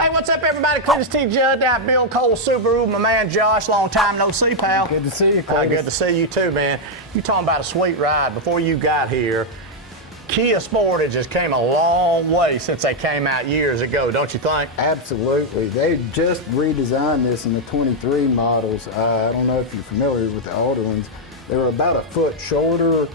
Hey, what's up, everybody? Cletus T. Judd down at Bill Cole Subaru. My man Josh, long time no see, pal. Good to see you, Cletus. Good to see you too, man. You talking about a sweet ride. Before you got here, Kia Sportage has came a long way since they came out years ago, don't you think? Absolutely. They just redesigned this in the 23 models. I don't know if you're familiar with the older ones. They were about a foot shorter,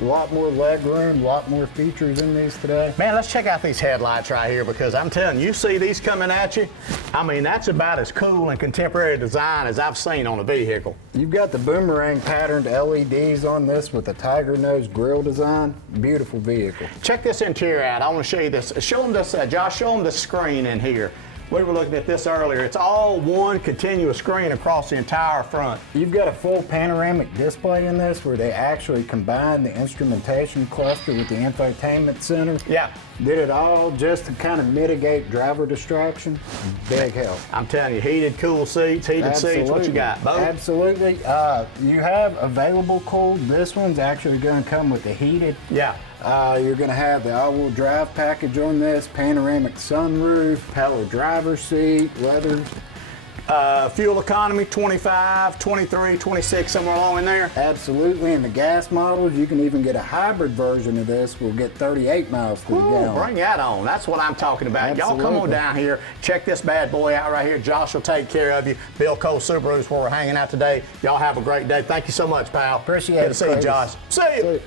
a lot more leg room, a lot more features in these today. Man, let's check out these headlights right here, because I'm telling you, you see these coming at you? I mean, that's about as cool and contemporary design as I've seen on a vehicle. You've got the boomerang patterned LEDs on this with the tiger nose grille design. Beautiful vehicle. Check this interior out. I want to show you this. Show them this, Josh, show them the screen in here. We were looking at this earlier. It's all one continuous screen across the entire front. You've got a full panoramic display in this where they actually combine the instrumentation cluster with the infotainment center. Yeah. Did it all just to kind of mitigate driver distraction. Big help. I'm telling you, heated, cool seats, heated seats. What you got, Bo? Absolutely. You have available cooled. This one's actually going to come with the heated. Yeah. You're going to have the all-wheel drive package on this, panoramic sunroof, power driver seat, leathers. Fuel economy, 25, 23, 26, somewhere along in there. Absolutely. In the gas models, you can even get a hybrid version of this. We'll get 38 miles per gallon. Bring that on. That's what I'm talking about. Y'all come on down here. Check this bad boy out right here. Josh will take care of you. Bill Cole Subaru is where we're hanging out today. Y'all have a great day. Thank you so much, pal. Appreciate it. Good to see you, Josh. See you.